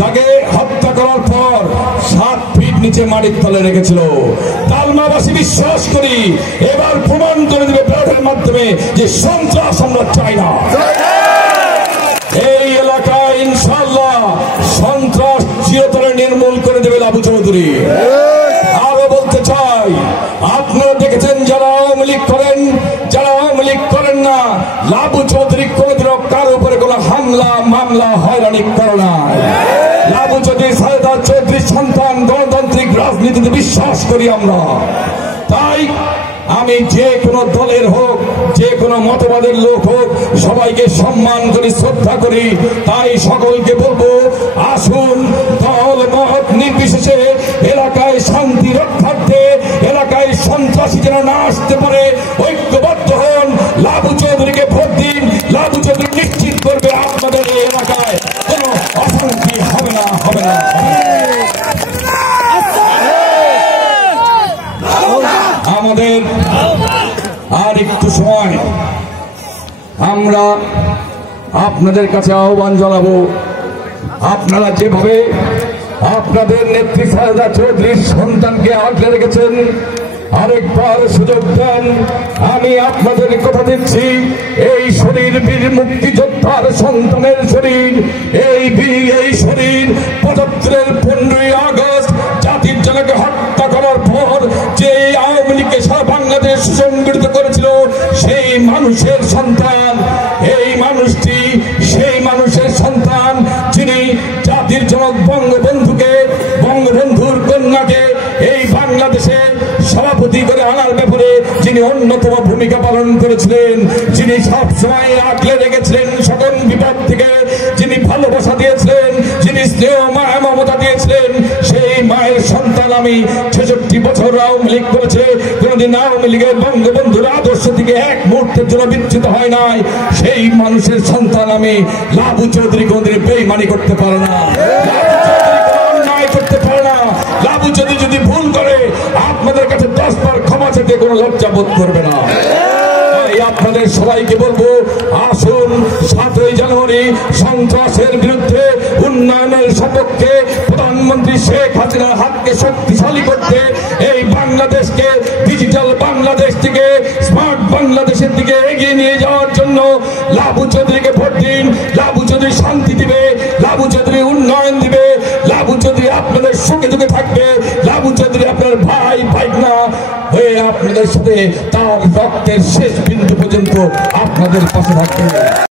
যাকে হত্যা করার পর 7 ফিট নিচে মাটির তলে রেখেছিল। তালমাবাসী বিশ্বাস করি এবার প্রমাণ করে দেবে ব্যালটের মাধ্যমে যে সন্ত্রাস আমরা চাই না। এই এলাকায় ইনশাআল্লাহ সন্ত্রাস চিরতরে নির্মূল করে দেবে লাবু চৌধুরী। আরো বলতে চাই, আপনারা দেখেছেন যারা আওয়ামী লীগ করেন, যারা আওয়ামী লীগ করেন না, লাবু চৌধুরী কোনোদিনও কারো উপরে কোনো হামলা মামলা হয়রানি করে না। লাবু চৌধুরী সারদা চৌধুরীর সন্তান, গণতান্ত্রিক রাজনীতিতে বিশ্বাস করি আমরা। তাই আমি যে কোনো দলের হোক, যে কোনো মতবাদের লোক হোক, সবাইকে সম্মান করি, শ্রদ্ধা করি। তাই সকলকে বলবো, আসুন দল মত নির্বিশেষে এলাকায় শান্তি রক্ষার্থে, এলাকায় সন্ত্রাসী যেন না আসতে পারে, ঐক্যবদ্ধ হন, লাবু চৌধুরীকে ভোট দিন। লাবু চৌধুরী নিশ্চিত করবে আপনাদের এই এলাকায় কোনো অশান্তি হবে না, হবে না। আমাদের আর একটু সময়, আমরা আপনাদের কাছে আহ্বান জানাবো, আপনারা যেভাবে আপনাদের নেত্রী সারদা চৌধুরীর সন্তানকে আগলে রেখেছেন, আরেকবার সুযোগ দেন। আমি আপনাদের কথা দিচ্ছি, এই শরীর বীর মুক্তিযোদ্ধার সন্তানের শরীর, এই শরীর 75-এর 15ই আগস্ট জাতির জনকে হত্যা করার পর যে আওয়ামী লীগকে সারা বাংলাদেশ সুসংগঠিত করেছিল, সেই মানুষের সন্তান। এই মানুষটি সেই মানুষের সন্তান যিনি জাতির জনক বঙ্গবন্ধুর কন্যাকে এই বাংলাদেশে সভাপতি করে আনার ব্যাপারে যিনি অন্যতম ভূমিকা পালন করেছিলেন, যিনি সবসময় আগলে রেখেছিলেন সকল বিপদ থেকে, যিনি ভালোবাসা দিয়েছিলেন, যিনি স্নেহ মায়া মমতা দিয়েছিলেন, সেই মায়ের সন্তান আমি। 66 বছর আওয়ামী লীগ করেছে, কোনদিন আওয়ামী লীগের বঙ্গবন্ধুর আদর্শ থেকে এক মুহূর্তের জন্য বিচ্যুত হয় নাই। সেই মানুষের সন্তান আমি। লাবু চৌধুরী কোনদিন বেইমানি করতে পারে না, অন্যায় করতে পারে না। লাবু চৌধুরী যদি ভুল করে আপনাদের কাছে 10 বার ক্ষমা চাইতে কোনো লজ্জা বোধ করবে না। আপনাদের সবাইকে বলবো, আসুন 7ই জানুয়ারি সন্ত্রাসের বিরুদ্ধে, উন্নয়নের সপক্ষে, প্রধানমন্ত্রী শেখ হাসিনার হাতকে শক্তিশালী করতে, এই বাংলাদেশকে ডিজিটাল বাংলাদেশ থেকে স্মার্ট বাংলাদেশের দিকে এগিয়ে নিয়ে যাওয়ার জন্য লাবু চৌধুরীকে ভোট দিন। লাবু চৌধুরী শান্তি দিবে, লাবু চৌধুরী উন্নয়ন দিবে, লাবু চৌধুরী আপনাদের সুখে দুঃখে থাকবে। লাবু চৌধুরী আপনার ভাই ভাইগনা হয়ে আপনাদের সাথে তার রক্তের শেষ বিন্দু পর্যন্ত আপনাদের পাশে থাকবে।